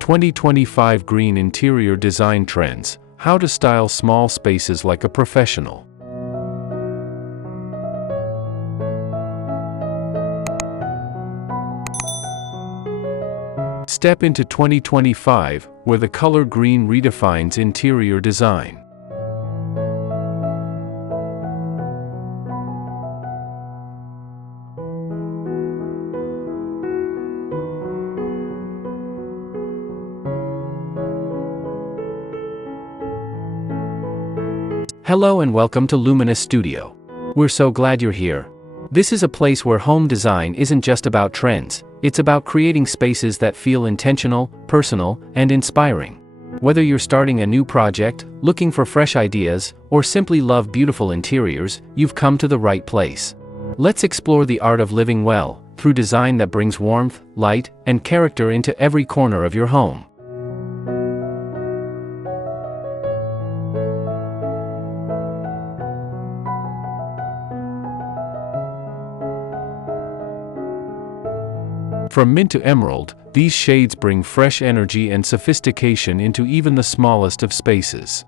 2025 Green Interior Design Trends: How to Style Small Spaces Like a Professional. Step into 2025, where the color green redefines interior design. Hello and welcome to Luminous Studio. We're so glad you're here. This is a place where home design isn't just about trends, it's about creating spaces that feel intentional, personal, and inspiring. Whether you're starting a new project, looking for fresh ideas, or simply love beautiful interiors, you've come to the right place. Let's explore the art of living well, through design that brings warmth, light, and character into every corner of your home. From mint to emerald, these shades bring fresh energy and sophistication into even the smallest of spaces.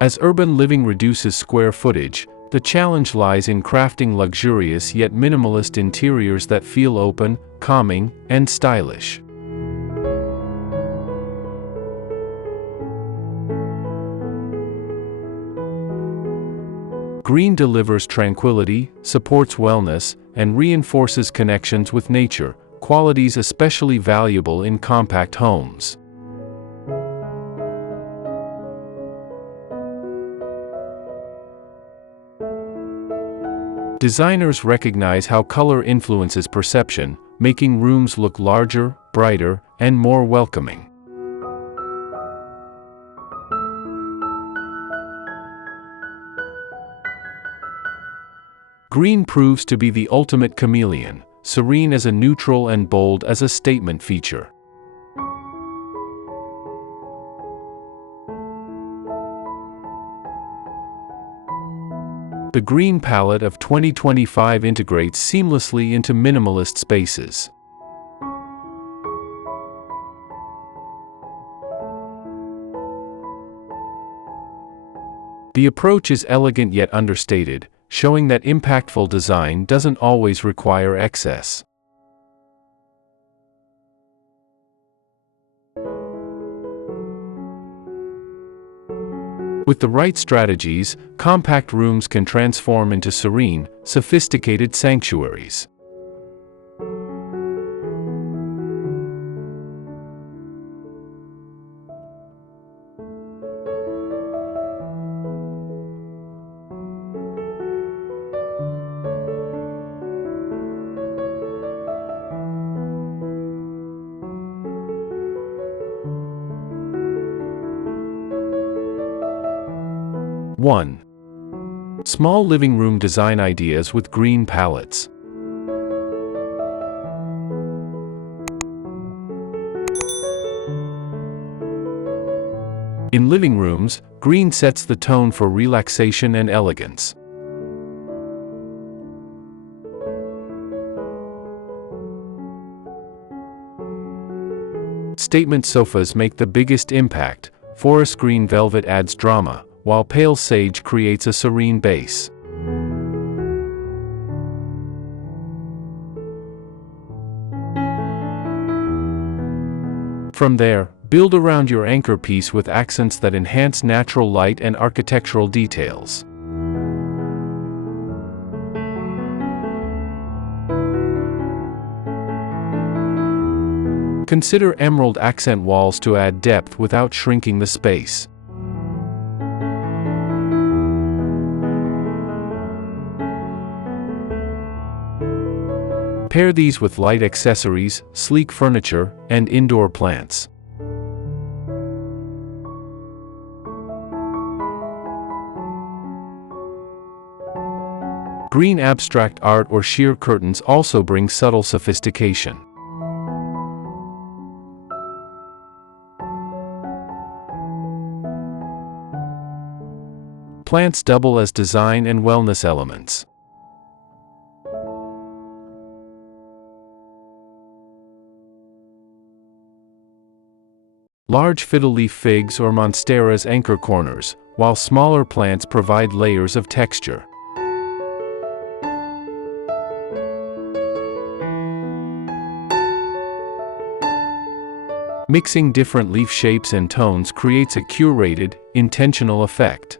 As urban living reduces square footage, the challenge lies in crafting luxurious yet minimalist interiors that feel open, calming, and stylish. Green delivers tranquility, supports wellness, and reinforces connections with nature, qualities especially valuable in compact homes. Designers recognize how color influences perception, making rooms look larger, brighter, and more welcoming. Green proves to be the ultimate chameleon, serene as a neutral and bold as a statement feature. The green palette of 2025 integrates seamlessly into minimalist spaces. The approach is elegant yet understated, showing that impactful design doesn't always require excess. With the right strategies, compact rooms can transform into serene, sophisticated sanctuaries. One. Small living room design ideas with green palettes. In living rooms, green sets the tone for relaxation and elegance. Statement sofas make the biggest impact. Forest green velvet adds drama, while pale sage creates a serene base. From there, build around your anchor piece with accents that enhance natural light and architectural details. Consider emerald accent walls to add depth without shrinking the space. Pair these with light accessories, sleek furniture, and indoor plants. Green abstract art or sheer curtains also bring subtle sophistication. Plants double as design and wellness elements. Large fiddle-leaf figs or monsteras anchor corners, while smaller plants provide layers of texture. Mixing different leaf shapes and tones creates a curated, intentional effect.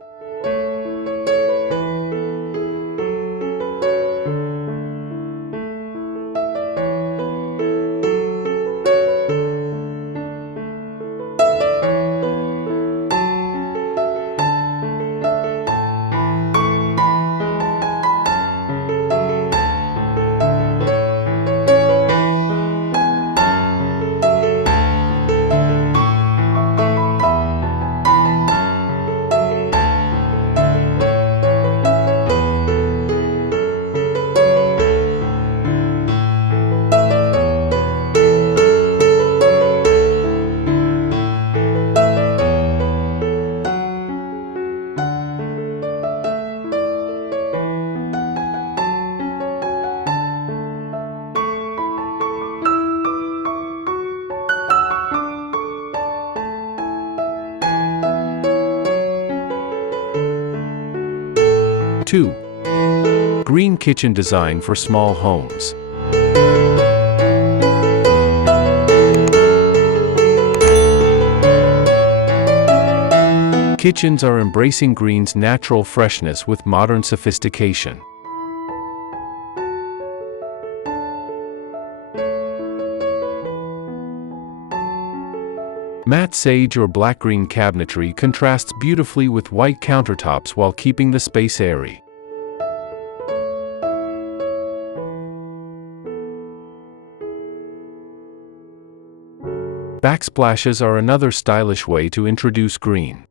Two. Green kitchen design for small homes. Kitchens are embracing green's natural freshness with modern sophistication. Matte sage or black-green cabinetry contrasts beautifully with white countertops while keeping the space airy. Backsplashes are another stylish way to introduce green.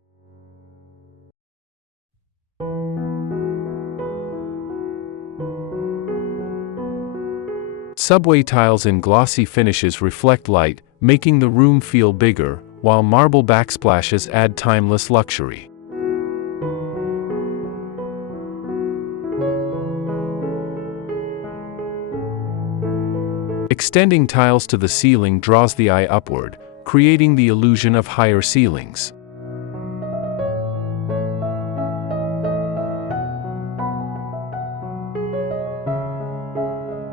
Subway tiles in glossy finishes reflect light, making the room feel bigger, while marble backsplashes add timeless luxury. Extending tiles to the ceiling draws the eye upward, creating the illusion of higher ceilings.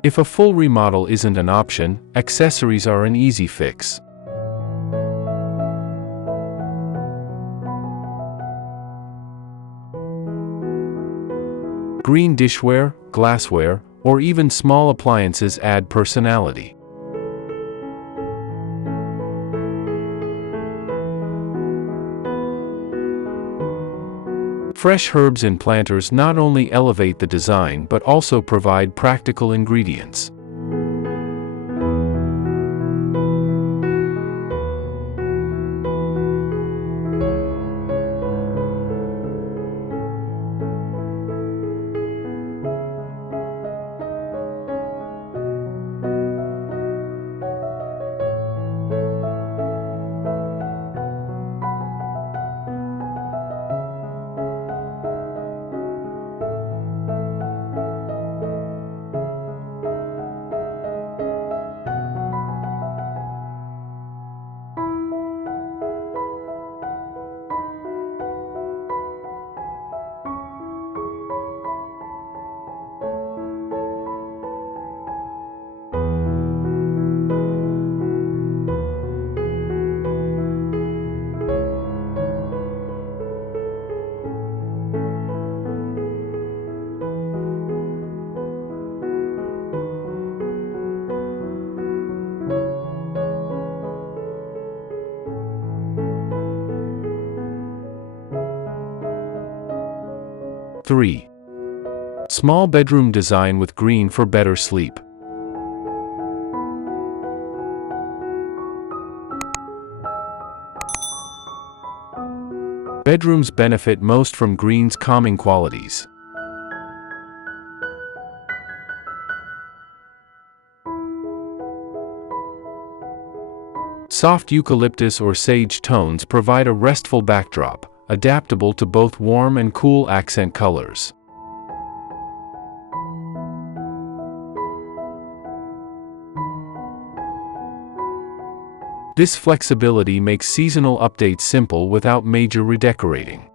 If a full remodel isn't an option, accessories are an easy fix. Green dishware, glassware, or even small appliances add personality. Fresh herbs in planters not only elevate the design but also provide practical ingredients. Three. Small bedroom design with green for better sleep. Bedrooms benefit most from green's calming qualities. Soft eucalyptus or sage tones provide a restful backdrop, adaptable to both warm and cool accent colors. This flexibility makes seasonal updates simple without major redecorating.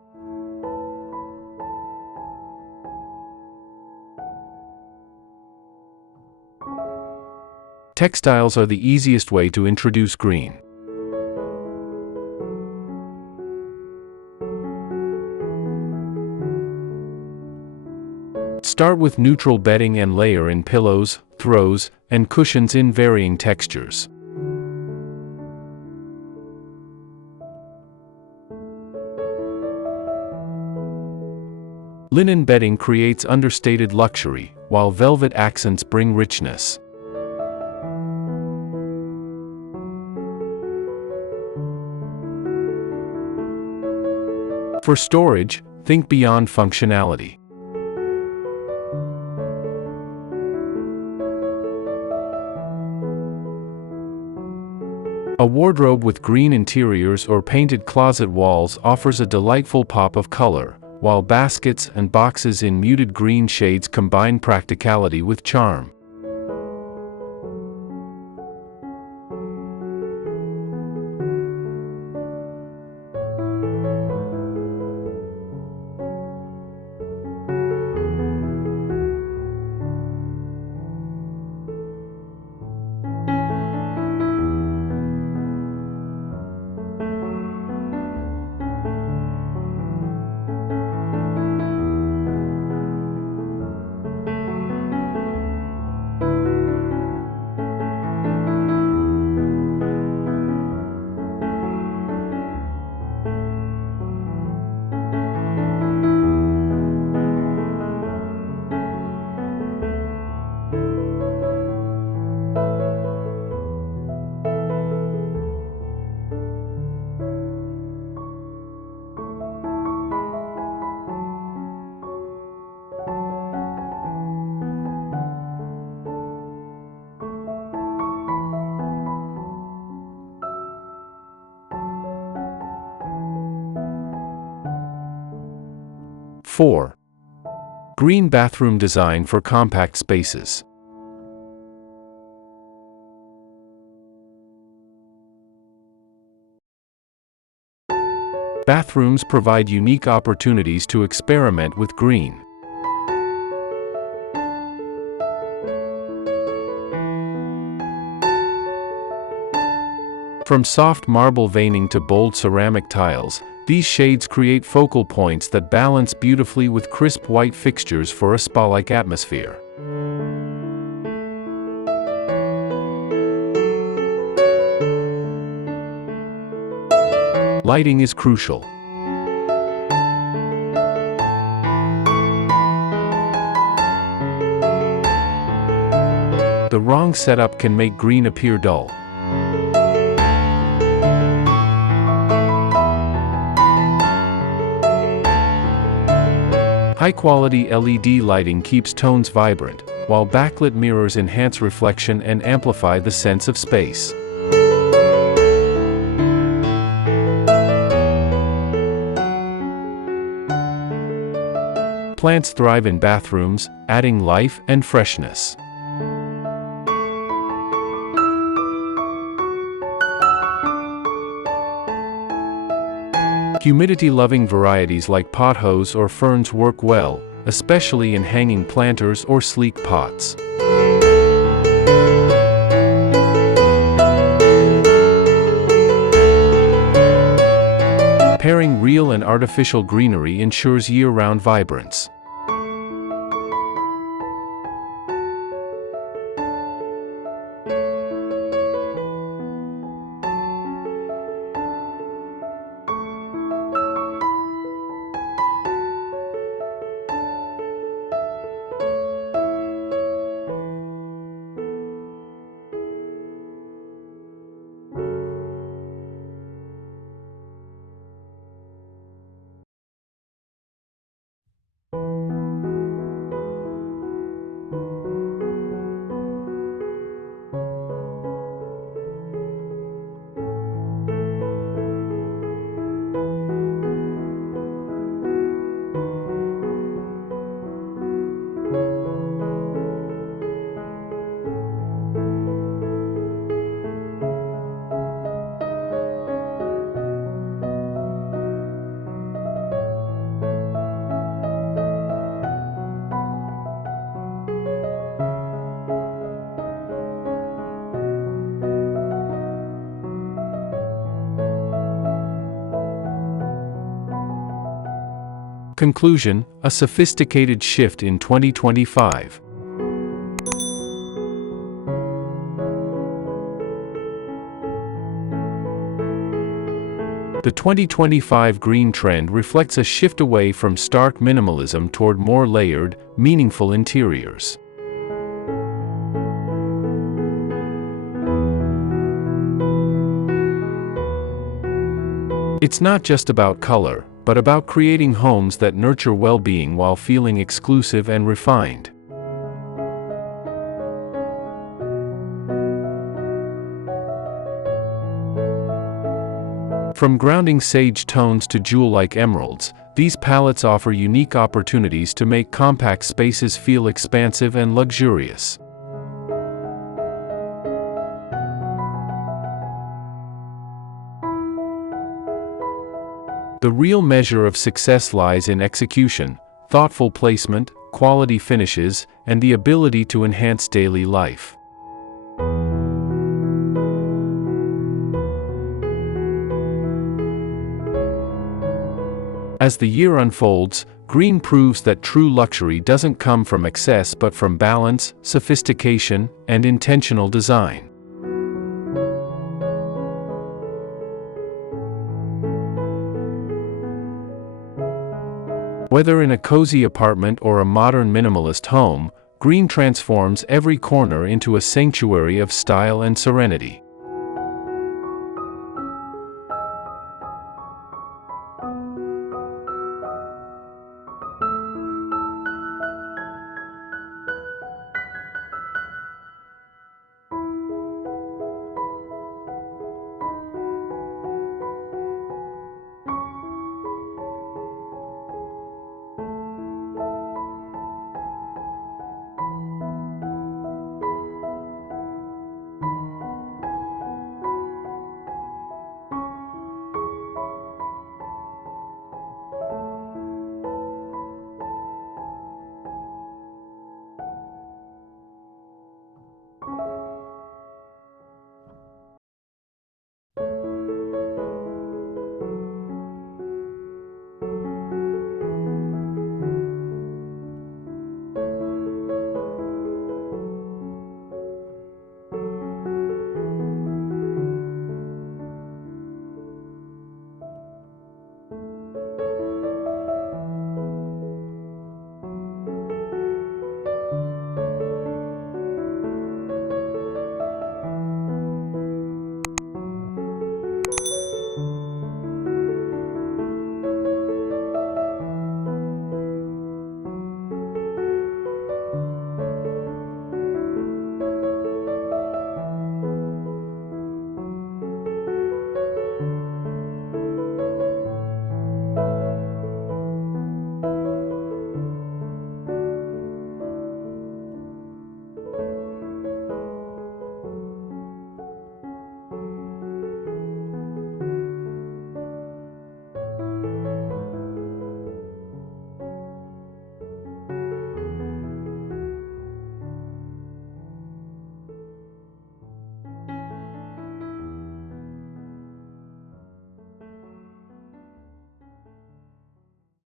Textiles are the easiest way to introduce green. Start with neutral bedding and layer in pillows, throws, and cushions in varying textures. Linen bedding creates understated luxury, while velvet accents bring richness. For storage, think beyond functionality. A wardrobe with green interiors or painted closet walls offers a delightful pop of color, while baskets and boxes in muted green shades combine practicality with charm. Four. Green bathroom design for compact spaces. Bathrooms provide unique opportunities to experiment with green. From soft marble veining to bold ceramic tiles, these shades create focal points that balance beautifully with crisp white fixtures for a spa-like atmosphere. Lighting is crucial. The wrong setup can make green appear dull. High-quality LED lighting keeps tones vibrant, while backlit mirrors enhance reflection and amplify the sense of space. Plants thrive in bathrooms, adding life and freshness. Humidity-loving varieties like pothos or ferns work well, especially in hanging planters or sleek pots. Pairing real and artificial greenery ensures year-round vibrance. Conclusion: a sophisticated shift in 2025. The 2025 green trend reflects a shift away from stark minimalism toward more layered, meaningful interiors. It's not just about color, but about creating homes that nurture well-being while feeling exclusive and refined. From grounding sage tones to jewel-like emeralds, these palettes offer unique opportunities to make compact spaces feel expansive and luxurious. The real measure of success lies in execution, thoughtful placement, quality finishes, and the ability to enhance daily life. As the year unfolds, green proves that true luxury doesn't come from excess but from balance, sophistication, and intentional design. Whether in a cozy apartment or a modern minimalist home, green transforms every corner into a sanctuary of style and serenity.